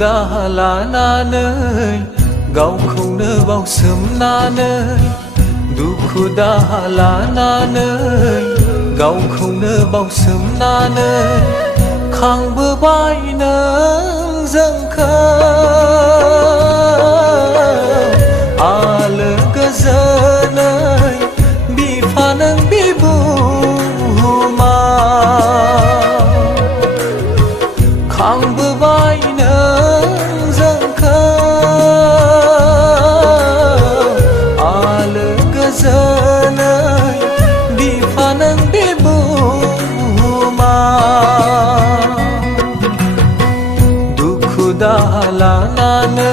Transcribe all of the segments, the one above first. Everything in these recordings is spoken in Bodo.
दाहा लानानै गावखौनो बावसोमनानै दुखु दाहा लानानै गावखौनो बावसोमनानै खांबोबाय नों जोंखौ आलो गोजोनै बिफा नों बिबुमा खांबोबाय नों जोंखौ आलो गोजोनै बिफा नों बिबुमा दुखु दाहा लानानै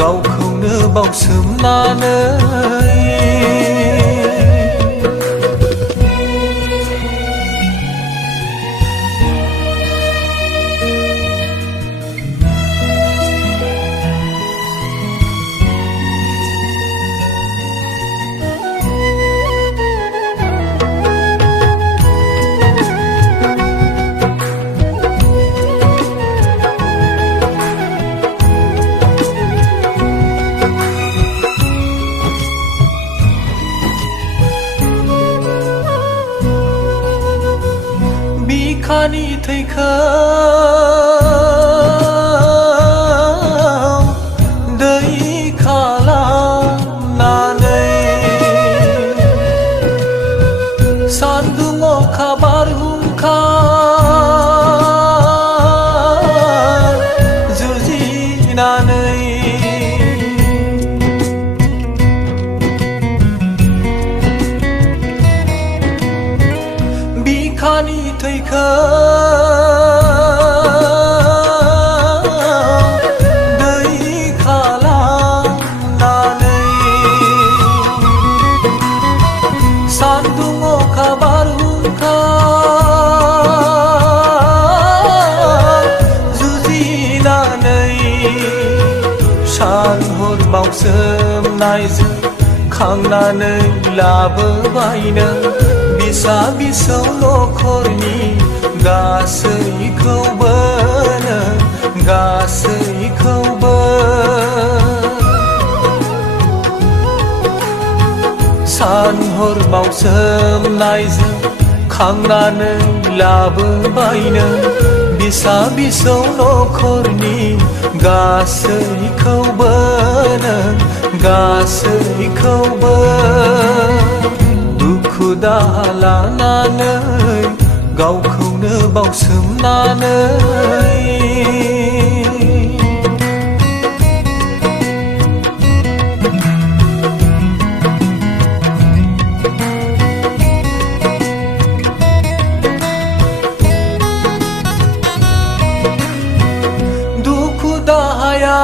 गावखौनो बावसोमनानै बिखानि थैखौ दै खालामनानै सान्दुं अखा बारहुंखा जुजिनानै बिखानि थैखौ दै खालामनानै सान्दुं अखा बारहुंखा जुजिनानै सान हर बावसोमनायजों खांनानै लाबोबाय नों बिसा बिसौ नखरनि गासैखौबो नों गासैखौबो सान हर बावसोमनायजों खांनानै लाबोबाय नों बिसा बिसौ नखरनि गासैखौबो नों गासैखौबो दुखु दाहा लानानै गावखौनो बावसोमनानै दुखु दाहाया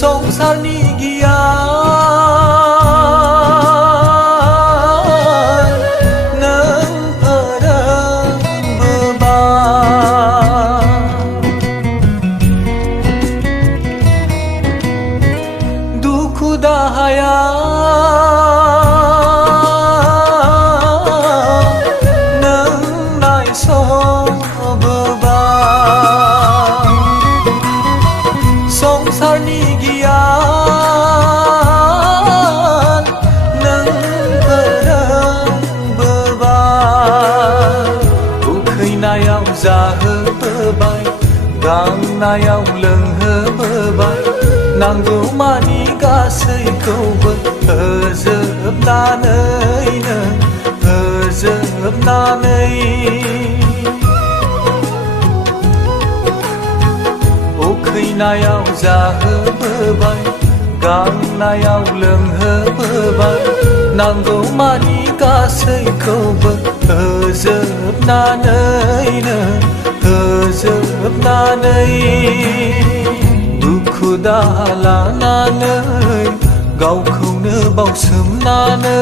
संसारनि गियान नों फोरोंबोबाय दुखु दाहाया नों नायसंबोबाय संसारनि गियान नों फोरोंबोबाय उखैनायाव जाहोबोबाय गांनायाव लोंहोबोबाय नांगौमानि गासैखौबो होजोबनानै नों होजोबनानै उखैनायाव जाहोबोबाय गांनायाव लोंहोबोबाय नांगौमानि गासैखौबो होजोबनानै नों होजोबनानै दुखु दाहा लानानै गावखौनो बावसोमनानै